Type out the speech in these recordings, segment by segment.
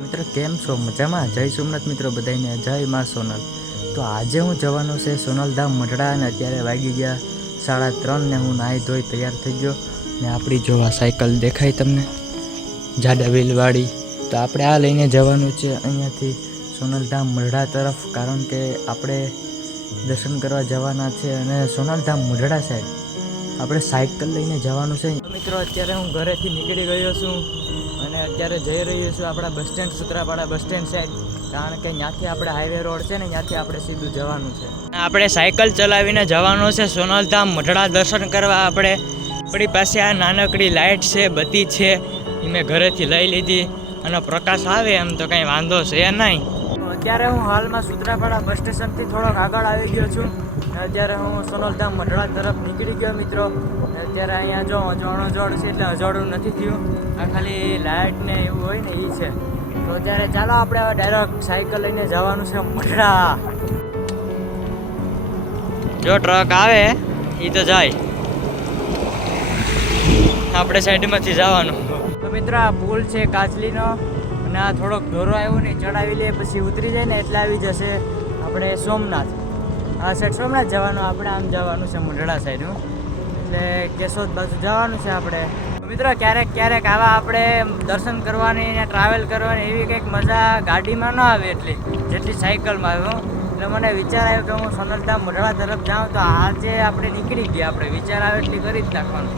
મિત્રો કેમ છો? મજામાં? જય સોમનાથ મિત્રો બધાને જય માં સોનલ. તો આજે હું જવાનું છે સોનલધામ મઢડા અને અત્યારે વાગી ગયા 3:30 ને હું નાહી ધોઈ તૈયાર થઈ ગયો ને આપણી જોવા સાયકલ દેખાય તમને જાડા વ્હીલવાળી. તો આપણે આ લઈને જવાનું છે અહીંયાથી સોનલધામ મઢડા તરફ, કારણ કે આપણે દર્શન કરવા જવાના છે અને સોનલધામ મઢડા સાઈડ આપણે સાયકલ લઈને જવાનું છે. મિત્રો અત્યારે હું ઘરેથી નીકળી ગયો છું અને અત્યારે જઈ રહ્યો છું આપણા bus stand, Sutrapada bus stand side, કારણ કે ત્યાંથી આપણે હાઈવે રોડ છે ને ત્યાંથી આપણે સીધું જવાનું છે. આપણે સાયકલ ચલાવીને જવાનું છે સોનલધામ મઢડા દર્શન કરવા. આપણી પાસે આ નાનકડી લાઇટ છે, બત્તી છે, એ મેં ઘરેથી લઈ લીધી અને પ્રકાશ આવે એમ તો કંઈ વાંધો છે નહીં. અત્યારે હું હાલમાં સૂત્રાપાડા બસ સ્ટેશનથી થોડોક આગળ આવી ગયો છું. અત્યારે હું સોનલધામ મઢડા તરફ નીકળી ગયો મિત્રો. અત્યારે અહીંયા જો અજવાળું છે એટલે અજવાળું નથી થયું, આ ખાલી લાઇટ ને એવું હોય ને એ છે. તો અત્યારે ચાલો આપણે હવે ડાયરેક્ટ સાયકલ લઈને જવાનું છે મઢડા. જો ટ્રક આવે એ તો જાય, આપણે સાઈડમાંથી જવાનું. તો મિત્રો આ પુલ છે કાચલીનો અને આ થોડોક ઢોરો આવ્યો ને ચડાવી લે પછી ઉતરી જાય ને એટલે આવી જશે આપણે સોમનાથ. આ સાઈડ સોમનાથ જવાનું, આપણે આમ જવાનું છે મઢડા સાઈડનું, એટલે કેશોદ બાજુ જવાનું છે આપણે. મિત્રો ક્યારેક આવા આપણે દર્શન કરવાની ને ટ્રાવેલ કરવાની એવી કંઈક મજા ગાડીમાં ન આવે એટલી જેટલી સાયકલમાં આવ્યો. એટલે મને વિચાર આવ્યો કે હું સોનલધામ મઢડા તરફ જાઉં. તો આજે આપણે નીકળી ગયા, આપણે વિચાર આવે એટલી કરી જ નાખવાનું.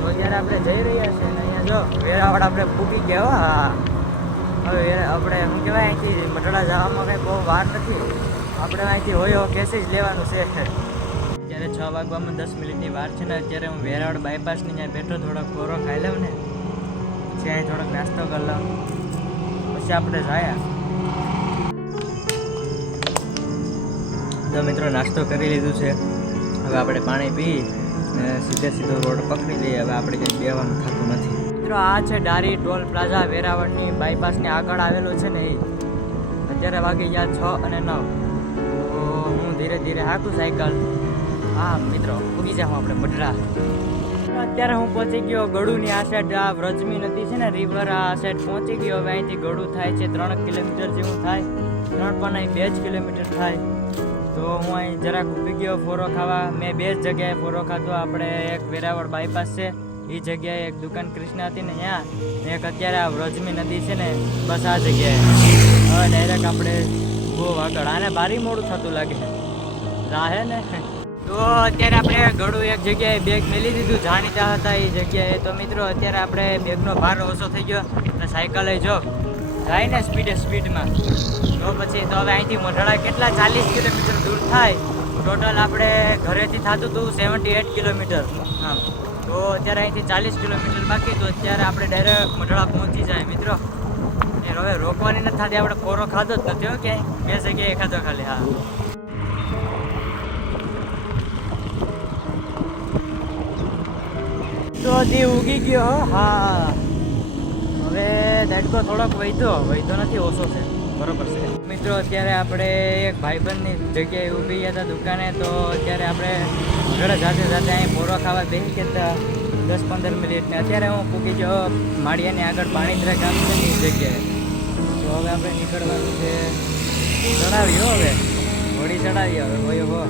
તો જ્યારે આપણે જઈ રહ્યા છીએ ને અહીંયા જો વેરાવળ આપણે પૂકી ગયા. હા, હવે આપણે શું કહેવાય, અહીંથી મઢડા જવામાં કંઈ બહુ વાર નથી, આપણે અહીંથી હોય કેસી જ લેવાનું છે. અત્યારે 6 વાગવામાં 10 મિનિટની વાર છે ને અત્યારે હું વેરાવળ બાયપાસની ત્યાં બેઠો, થોડોક કોરો ખાઈ લઉં ને પછી અહીં થોડોક નાસ્તો કરી લઉં પછી આપણે જાય. તો મિત્રો નાસ્તો કરી લીધું છે, હવે આપણે પાણી પી ને સીધો રોડ પકડી લઈએ. હવે આપણે કંઈ બેવાનું થતું નથી. મિત્રો આ છે ડારી ટોલ પ્લાઝા, વેરાવળની બાયપાસની આગળ આવેલું છે ને એ. અત્યારે વાગી ગયા 6 અને 9. તો હું ધીરે ધીરે હાંકું સાયકલ. હા મિત્રો પૂગી જાઉં આપણે મઢડા. અત્યારે હું પહોંચી ગયો ગળુની આ સાઈડ, આ વ્રજમી નદી છે ને રિવર, આ સાઈડ પહોંચી ગયો. હવે અહીંથી ગળું થાય છે 3 કિલોમીટર જેવું થાય, 3 પણ અહીં 2 જ કિલોમીટર થાય. તો હું અહીં જરાક ઊભી ગયો ફોરો ખાવા. મેં 2 જ જગ્યાએ ફોરો ખાધો. આપણે એક વેરાવળ બાયપાસ છે એ જગ્યાએ એક દુકાન કૃષ્ણ હતી ને ત્યાં, એક અત્યારે આ વ્રજમી નદી છે ને બસ આ જગ્યાએ. હવે ડાયરેક્ટ આપણે બહુ આગળ, આને ભારી મોડું થતું લાગે રાહે ને. તો અત્યારે આપણે ગળું એક જગ્યાએ બેગ મેલી દીધું, જાણીતા હતા એ જગ્યાએ. તો મિત્રો અત્યારે આપણે બેગનો ભાર ઓછો થઈ ગયો અને સાયકલ જો જાય ને સ્પીડમાં. તો પછી તો હવે અહીંથી મઢડા કેટલા 40 કિલોમીટર દૂર થાય ટોટલ. આપણે ઘરેથી થતું હતું 78 કિલોમીટર. હા, તો અત્યારે અહીંથી 40 કિલોમીટર બાકી. તો અત્યારે આપણે ડાયરેક્ટ મઢડા પહોંચી જાય મિત્રો. હવે રોકવાની નથી થતી, આપણે ફોરો ખાધો જ નથી હો ક્યાંય, 2 જગ્યાએ ખાધો ખાલી. હા, તો દી ઉગી ગયો. હા, હવે તડકો થોડોક વહીતો નથી, ઓછો છે, બરોબર છે મિત્રો. અત્યારે આપણે એક ભાઈબંધની જગ્યાએ ઊભી ગયા હતા દુકાને. તો અત્યારે આપણે ઘરે જાતે અહીં ફોરો ખાવા બેસી ગયા 10-15 મિનિટ ને અત્યારે હું પૂકી ગયો માળિયાની આગળ પાણીદ્રા ગામ છે ને એ જગ્યાએ. તો હવે આપણે નીકળવાનું છે. ચડાવ્યો હવે ઘોડી ચડાવી, હવે હોય હો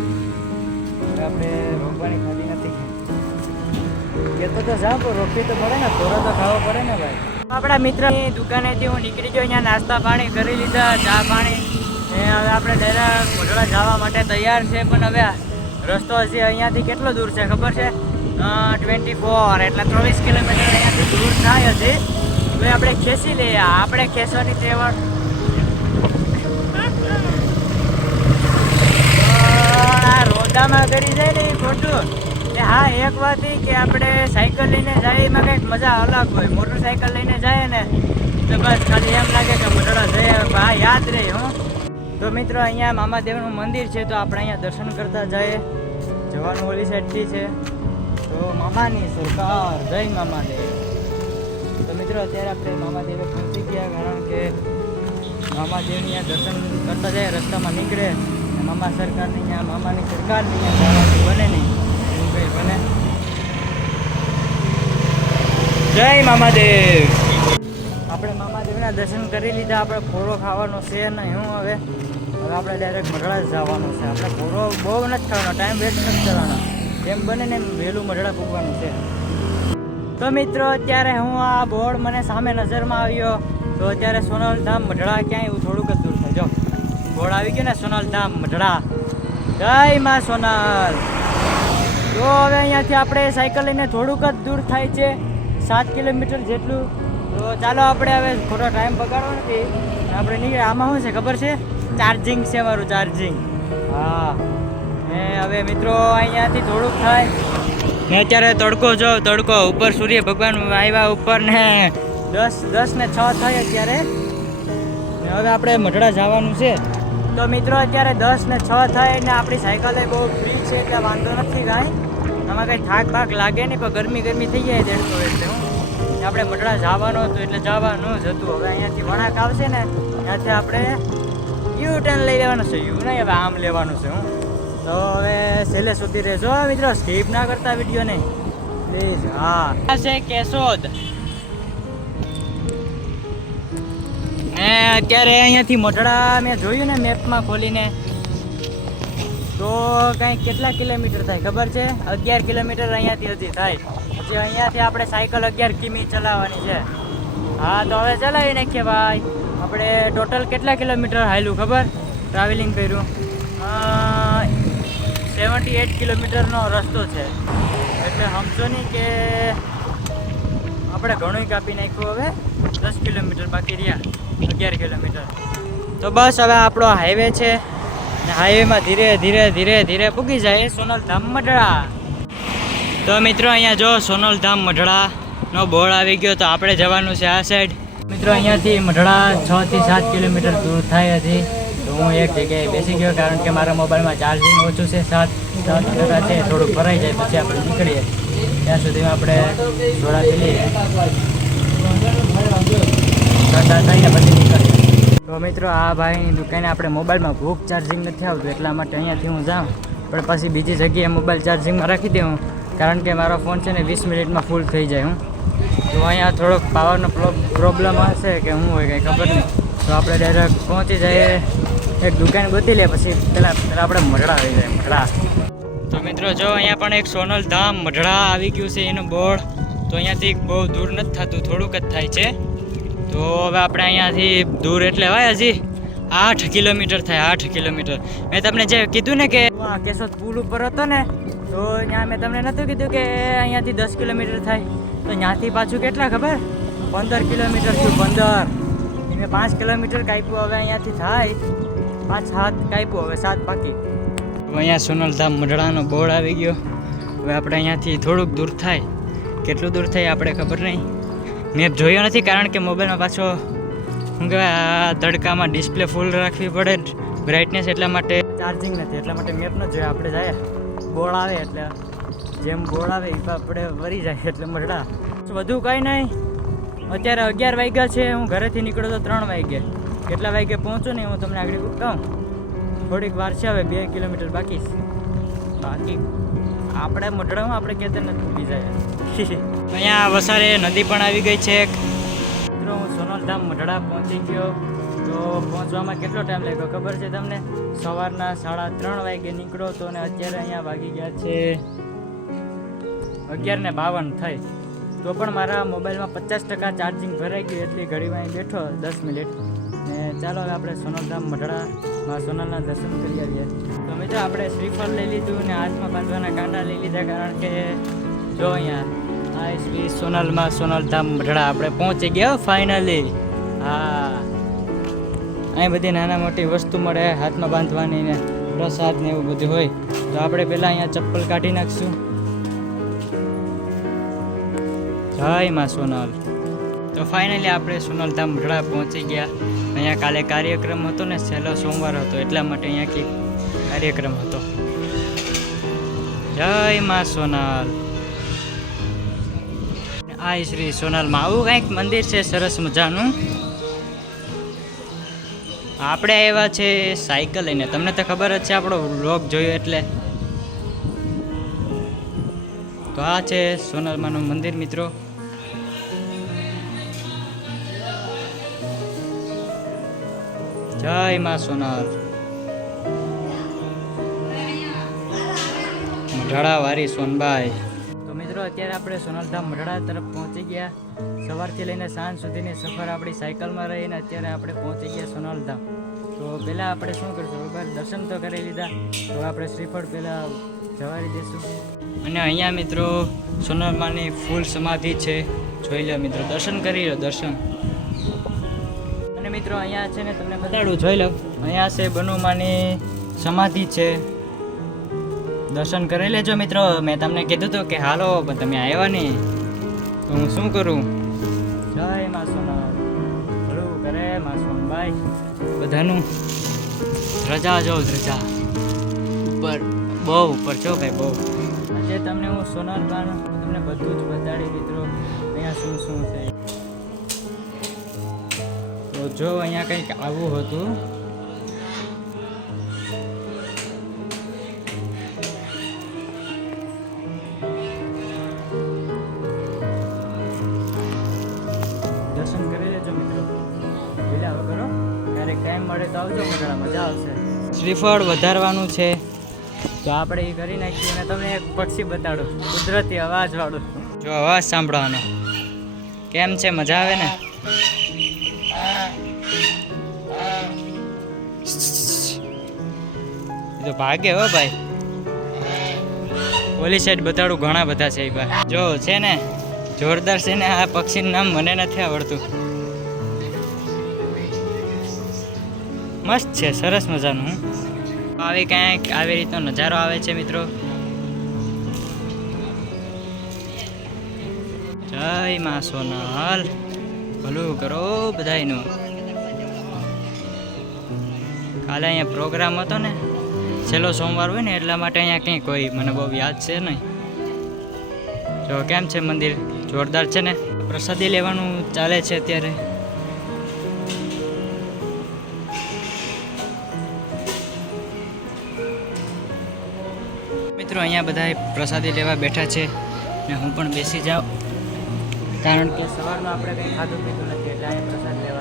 આપણે રોકવાની ખાતી નથી. એ તો જાવ પણ રોકવી તો પડે ને, ફોરો તો ખાવો પડે ને ભાઈ. આપણા મિત્રની દુકાનેથી હું નીકળી ગયો, અહીંયા નાસ્તા પાણી કરી લીધા, ચા પાણી. હવે આપણે ડાયરેક્ટ મઢડા જવા માટે તૈયાર છે. પણ હવે રસ્તો હજી અહીંયાથી કેટલો દૂર છે ખબર છે? 24 એટલે 23 કિલોમીટર અહીંયાથી દૂર થાય હજી. હવે આપણે ખેંચી લઈએ, આપણે ખેંચવાની તેવડ. રોદામાં કરી જાય ને એ ખોટું. હા, એક વાત એ કે આપણે સાયકલ લઈને જાય એમાં કંઈક મજા અલગ હોય. મોટરસાયકલ લઈને જાય ને તો બસ ખાલી એમ લાગે કે મઢડા જઈએ, હા યાદ રહે. હું તો મિત્રો અહીંયા મામાદેવનું મંદિર છે, તો આપણે અહીંયા દર્શન કરતા જઈએ. જવાનું ઓલી સાઈડથી છે. તો મામાની સરકાર, જય મામાદેવ. તો મિત્રો અત્યારે આપણે મામાદેવે પહોંચી ગયા, કારણ કે મામાદેવની અહીંયા દર્શન કરતા જાય રસ્તામાં નીકળે. મામા સરકારની અહીંયા, મામાની સરકારની અહીંયા જવાનું બને નહીં, એવું કંઈ બને. જય મામાદેવ. આપણે મામાદેવના દર્શન કરી લીધા. આપણે ફોરો ખાવાનો છે નહીં. હવે આપણે ડાયરેક્ટ મઢડા જવાનું છે. આપણે ફોરો બહુ નથી ખાવાનો, ટાઈમ વેસ્ટ નથી કરવાનો. એમ બને ને એમ વહેલું મઢડા પૂગવાનું છે. તો મિત્રો અત્યારે હું આ બોર્ડ મને સામે નજરમાં આવ્યો. તો અત્યારે સોનલધામ મઢડા ક્યાંય એવું થોડુંક જ દૂર થાય. જો બોર્ડ આવી ગયું ને, સોનલધામ મઢડા. જય માં સોનલ. તો હવે અહીંયાથી આપણે સાયકલ લઈને થોડુંક જ દૂર થાય છે, 7 કિલોમીટર જેટલું. તો ચાલો આપણે હવે થોડો ટાઈમ બગાડવો નથી, આપણે નીકળે. આમાં શું છે ખબર છે? ચાર્જિંગ છે મારું, ચાર્જિંગ. હા ને હવે મિત્રો અહીંયાથી થોડુંક થાય ને અત્યારે તડકો જો, તડકો ઉપર સૂર્ય ભગવાન આવ્યા ઉપર ને 10 ને 6 થાય અત્યારે. ને હવે આપણે મઢડા જવાનું છે. તો મિત્રો અત્યારે 10 ને 6 થાય ને આપણી સાયકલ બહુ ફ્રી છે એટલે વાંધો નથી કાંઈ. આમાં કંઈ થાક ભાગ લાગે નહીં, પણ ગરમી થઈ જાય દેડતો એટલે હું આપણે મઢડા જવાનું હતું એટલે જવાનું જ હતું. હવે અહીંયાથી વળાંક આવશે ને ત્યાંથી આપણે યુ ટર્ન લઈ લેવાનું છે. યુ નહીં, હવે આમ લેવાનું છે. હું તો હવે છેલ્લે સુધી રહેજો મિત્રો, સ્કીપ ના કરતા વિડીયો નહીં પ્લીઝ. હા આ છે કેશોદ. ને અત્યારે અહીંયાથી મઢડા મેં જોયું ને મેપમાં ખોલીને, તો કંઈક કેટલા કિલોમીટર થાય ખબર છે? 11 કિલોમીટર અહીંયાથી હજી થાય. પછી અહીંયાથી આપણે સાયકલ 11 કિમી ચલાવવાની છે. હા તો હવે ચલાવી નાખીએ ભાઈ. આપણે ટોટલ કેટલા કિલોમીટર હાલ્યું ખબર? ટ્રાવેલિંગ કર્યું 78 કિલોમીટરનો રસ્તો છે. એટલે સમજો નહીં કે આપણે ઘણું કાપી નાખ્યું. હવે 10 કિલોમીટર બાકી રહ્યા, 11 કિલોમીટર. તો બસ હવે આપણો હાઈવે છે ને હાઈવેમાં ધીરે ધીરે પૂગી જાય સોનલધામ મઢડા. તો મિત્રો અહીંયા જો સોનલધામ મઢડાનો બોર્ડ આવી ગયો. તો આપણે જવાનું છે આ સાઈડ. મિત્રો અહીંયાથી મઢડા 6 થી 7 કિલોમીટર દૂર થાય હતી. તો હું એક જગ્યાએ બેસી ગયો કારણ કે મારા મોબાઈલમાં ચાર્જિંગ ઓછું છે, 7% છે. થોડુંક ભરાઈ જાય પછી આપણે નીકળીએ. ત્યાં સુધીમાં આપણે થોડા પી લઈએ, ઠંડા થઈને પછી નીકળીએ. તો મિત્રો આ ભાઈની દુકાને આપણે મોબાઈલમાં ભૂખ ચાર્જિંગ નથી આવતું, એટલા માટે અહીંયાથી હું જાઉં. પણ પછી બીજી જગ્યાએ મોબાઈલ ચાર્જિંગમાં રાખી દઉં કારણ કે મારો ફોન છે ને 20 મિનિટમાં ફૂલ થઈ જાય. તો અહીંયા થોડોક પાવરનો પ્રોબ્લેમ હશે કે શું હોય કંઈ ખબર નહીં. તો આપણે ડાયરેક્ટ પહોંચી જઈએ, એક દુકાન ગોતી લે, પછી પહેલાં આપણે મઢડા આવી જાય. મઢડા તો મિત્રો જો અહીંયા પણ એક સોનલધામ મઢડા આવી ગયું છે એનું બોર્ડ. તો અહીંયાથી બહુ દૂર નથી થતું, થોડુંક જ થાય છે. તો હવે આપણે અહીંયાથી દૂર એટલે હોય હજી 8 કિલોમીટર થાય. 8 કિલોમીટર મેં તમને જે કીધું ને કે કેશોદ પુલ ઉપર હતો ને, તો ત્યાં મેં તમને નહોતું કીધું કે અહીંયાથી 10 કિલોમીટર થાય. તો ત્યાંથી પાછું કેટલા ખબર? 15 કિલોમીટર થયું. 15 મેં 5 કિલોમીટર કાપ્યું. હવે અહીંયાથી થાય 5-7 કાપ્યું, હવે 7 બાકી. અહીંયા સોનલધામ મઢડાનો બોર્ડ આવી ગયો. હવે આપણે અહીંયાથી થોડુંક દૂર થાય, કેટલું દૂર થાય આપણે ખબર નહીં, મેપ જોયો નથી કારણ કે મોબાઈલમાં પાછો શું કહેવાય આ તડકામાં ડિસ્પ્લે ફૂલ રાખવી પડે, બ્રાઇટનેસ, એટલા માટે ચાર્જિંગ નથી, એટલા માટે મેપ ન જોઈએ. આપણે જાય બોર્ડ આવે એટલે જેમ બોર્ડ આવે એ આપણે વરી જાય એટલે મઢડા. વધુ કંઈ નહીં. અત્યારે 11 વાગ્યા છે. હું ઘરેથી નીકળ્યો તો 3 વાગ્યે. કેટલા વાગ્યે પહોંચું ને હું તમને આગળ કહું. થોડીક વાર છે, હવે 2 કિલોમીટર બાકી આપણે મઢડામાં આપણે કેદારનાથ પૂગી જાય. અહીંયા વસારે નદી પણ આવી ગઈ છે. મિત્રો હું સોનલધામ મઢડા પહોંચી ગયો. તો પહોંચવામાં કેટલો ટાઈમ લાગ્યો ખબર છે તમને? સવારના 3:30 વાગે નીકળ્યો તો ને અત્યારે અહીંયા વાગી ગયા છે 11:52 થઈ. તો પણ મારા મોબાઈલમાં 50% ચાર્જિંગ ભરાઈ ગયું. એટલી ઘડીમાં અહીં બેઠો 10 મિનિટ. ને ચાલો હવે આપણે સોનલધામ મઢડામાં સોનલના દર્શન કરી આવીએ. તો મિત્રો આપણે શ્રીફળ લઈ લીધું ને હાથમાં બાંધવાના કાંડા લઈ લીધા કારણ કે જો અહીંયા આ શ્રી સોનલમાં સોનલધામ મઢડા આપણે પહોંચી ગયા ફાઇનલી. હા અહીં બધી નાના મોટી વસ્તુ મળે હાથમાં બાંધવાની ને પ્રસાદ ને એવું બધું હોય. તો આપણે પહેલાં અહીંયા ચપ્પલ કાઢી નાખશું. જય માં સોનલ. તો ફાઇનલી આપણે સોનલધામ મઢડા પહોંચી ગયા. અહીંયા કાલે કાર્યક્રમ હતો ને, છેલ્લો સોમવાર હતો એટલા માટે અહીંયા કાર્યક્રમ હતો. જય માં સોનલ. આ શ્રી સોનલમાં આવું કંઈક મંદિર છે સરસ મજાનું. આપણે આવ્યા છે સાયકલ લઈને, તમને તો ખબર જ છે આપણો વ્લોગ જોયો એટલે. તો આ છે સોનલમાનું મંદિર મિત્રો. જય માં સોનલ. મઢડા વારી સોનબાઈ. તો મિત્રો અત્યારે આપણે સોનલધામ મઢડા તરફ પહોંચી ગયા. સવારથી લઈને સાંજ સુધીની સફર આપણી સાયકલમાં રહીને અત્યારે આપણે પહોંચી ગયા સોનલધામ. તો પહેલાં આપણે શું કરશું ખબર, દર્શન તો કરી લીધા, તો આપણે શ્રીફળ પહેલાં જવારી દઈશું. અને અહીંયા મિત્રો સોનલમાની ફૂલ સમાધિ છે, જોઈ લો મિત્રો, દર્શન કરી લો દર્શન. અને મિત્રો અહીંયા છે ને તમને બતાડું, જોઈ લો, અહીંયા છે બનુમાની સમાધિ છે, દર્શન કરી લેજો મિત્રો. મેં તમને કીધું હતું કે હાલો, પણ તમે આવ્યા નહીં, તો હું શું કરું. જય માં સોનલ, ભલું કરે માં સોનબાઈ બધાનું. રજા જો રજા ઉપર, બહુ ઉપર છો ભાઈ, બહુ. આજે તમને હું સોનલબાનું તમને બધું જ બતાડી મિત્રો, અહીંયા શું શું છે. તો જો અહીંયા કંઈક આવું હતું. દર્શન કરી લેજો મિત્રો, વિલા કરો, ક્યારેક ટાઈમ મળે તો આવજો, મજા આવશે. શ્રીફળ વધારવાનું છે તો આપણે એ કરી નાખીએ. અને તમને એક પક્ષી બતાડું, કુદરતી અવાજવાળું. જો અવાજ સાંભળવાનો કેમ છે, મજા આવે ને. તો ભાગે હો ભાઈ. ઓલી સાઈડ બતાડું, ઘણા બધા છે એ ભાઈ. જો છે ને જોરદાર છે ને. આ પક્ષીનું નામ મને નથી આવડતું. મસ્ત છે, સરસ મજાનું. આવી ક્યાંક આવી રીતનો નજારો આવે છે મિત્રો. જય માં સોનલ, ભલું કરો બધાયનું. કાલે અહીંયા પ્રોગ્રામ હતો ને, છેલ્લો સોમવાર હોય ને, એટલા માટે અહીંયા કંઈક હોય, મને બહુ યાદ છે નહીં. જો કેમ છે મંદિર, જોરદાર છે ને. પ્રસાદી લેવાનું ચાલે છે અત્યારે. મિત્રો અહીંયા બધા પ્રસાદી લેવા બેઠા છે ને હું પણ બેસી જાઉં, કારણ કે સવારમાં આપણે કંઈ ખાધું પીધું નથી, એટલે અહીંયા પ્રસાદ લેવા